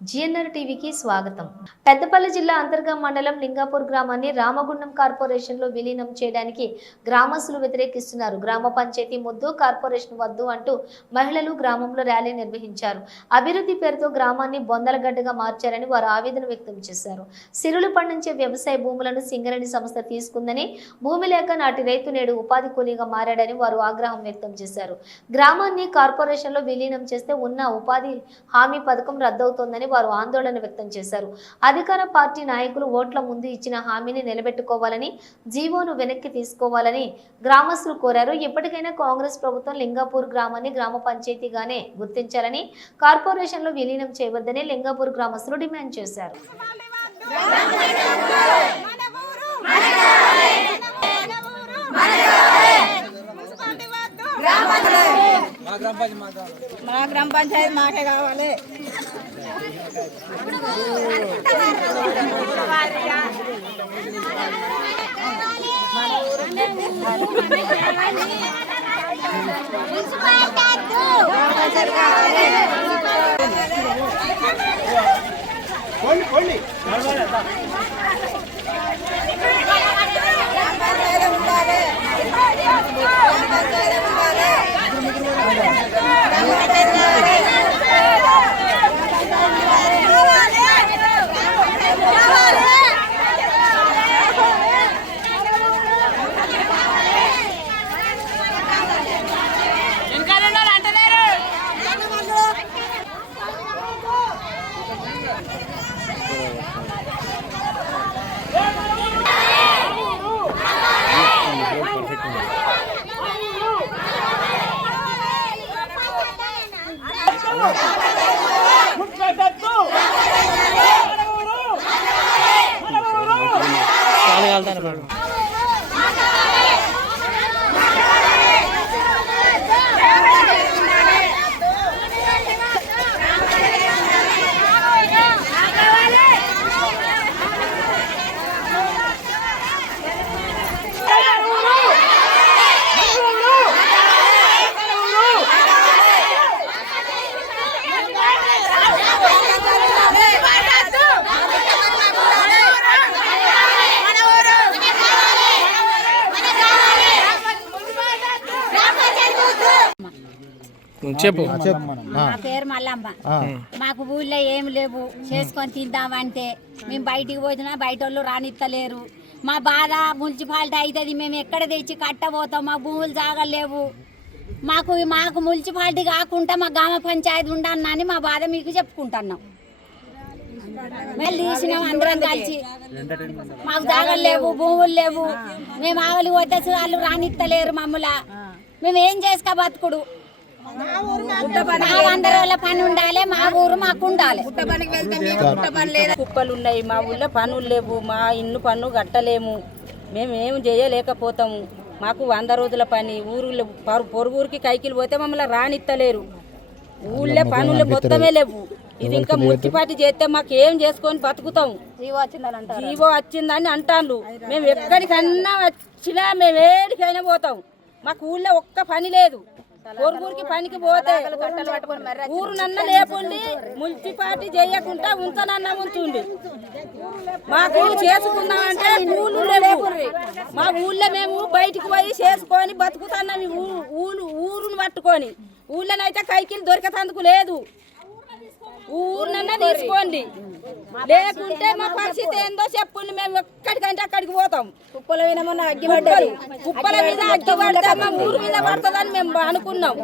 GNR టీవీకి స్వాగతం. పెద్దపల్లి జిల్లా అంతర్గా మండలం లింగాపూర్ గ్రామాన్ని రామగుండం కార్పొరేషన్ లో విలీనం చేయడానికి గ్రామస్తులు వ్యతిరేకిస్తున్నారు. గ్రామ పంచాయతీ ముద్దు, కార్పొరేషన్ వద్దు అంటూ మహిళలు గ్రామంలో ర్యాలీ నిర్వహించారు. అభివృద్ధి పేరుతో గ్రామాన్ని బొందలగడ్డగా మార్చారని వారు ఆవేదన వ్యక్తం చేశారు. సిరులు పండించే వ్యవసాయ భూములను సింగరేణి సంస్థ తీసుకుందని, భూమి లేక నాటి రైతు నేడు ఉపాధి కూలీగా మారాడని వారు ఆగ్రహం వ్యక్తం చేశారు. గ్రామాన్ని కార్పొరేషన్ లో విలీనం చేస్తే ఉన్న ఉపాధి హామీ పథకం రద్దవుతోందని వారు ఆందోళన వ్యక్తం చేశారు. అధికార పార్టీ నాయకులు ఓట్ల ముందు ఇచ్చిన హామీని నిలబెట్టుకోవాలని, జీవోను వెనక్కి తీసుకోవాలని గ్రామస్తులు కోరారు. ఇప్పటికైనా కాంగ్రెస్ ప్రభుత్వం లింగాపూర్ గ్రామాన్ని గ్రామ పంచాయతీగానే గుర్తించాలని, కార్పొరేషన్ లో విలీనం చేయవద్దని లింగాపూర్ గ్రామస్తులు డిమాండ్ చేశారు. మా గ్రామ పంచాయతీ మాకే కావాలి. మా పేరు మల్లమ్మ. మాకు ఊళ్ళో ఏమి లేవు, చేసుకొని తిందామంటే మేము బయటికి పోతున్నా బయట వాళ్ళు రానిత్తలేరు. మా బాధ మున్సిపాలిటీ అవుతుంది, మేము ఎక్కడ తెచ్చి కట్టబోతాం, మా భూములు జాగలేవు. మాకు మున్సిపాలిటీ కాకుండా మా గ్రామ పంచాయతీ ఉండని మా బాధ మీకు చెప్పుకుంటున్నాం. మేము తీసినాం అందరం కలిసి, మాకు జాగలు లేవు, భూములు లేవు. మేము ఆవలి పోతే వాళ్ళు రానిత్తలేరు మమ్మల్ని. మేము ఏం చేసుకో బతుకుడు? పని ఉండాలి, మా ఊరు మాకు ఉండాలి. కుప్పలు ఉన్నాయి, మా ఊళ్ళో పనులు లేవు, మా ఇల్లు పన్ను కట్టలేము, మేమేం చేయలేకపోతాము. మాకు 100 రోజుల పని, ఊరు పొరుగురికి కైకిలు పోతే మమ్మల్ని రానిత్తలేరు. ఊళ్ళో పనులు మొత్తమే లేవు. ఇది ఇంకా మున్సిపాలిటీ చేస్తే మాకు ఏం చేసుకొని బతుకుతాం? జీవో వచ్చిందని అంటాను. మేము ఎక్కడికన్నా వచ్చినా మేము ఏడికైనా పోతాం. మాకు ఊళ్ళో ఒక్క పని లేదు. పొరుగురికి పనికి పోతే ఊరు నన్న లేకుండి మున్సిపాలిటీ చేయకుండా ఉంచనన్నా ఉంచుండి. మాకు చేసుకున్నామంటే ఊళ్ళు లేవు. మా ఊళ్ళో మేము బయటికి పోయి చేసుకొని బతుకుతున్నాం. ఊరును పట్టుకొని ఊళ్ళోనైతే కైకిలు దొరికేందుకు లేదు. ఊరినన్నా తీసుకోండి, లేకుంటే మా పరిస్థితి ఏందో చెప్పండి. మేము ఎక్కడికంటే అక్కడికి పోతాం. కుప్పల మీద అగ్గి పడ్డది, కుప్పల మీద అగ్గి పడితే మా ఊరు మీద పడుతుందని మేము అనుకున్నాం.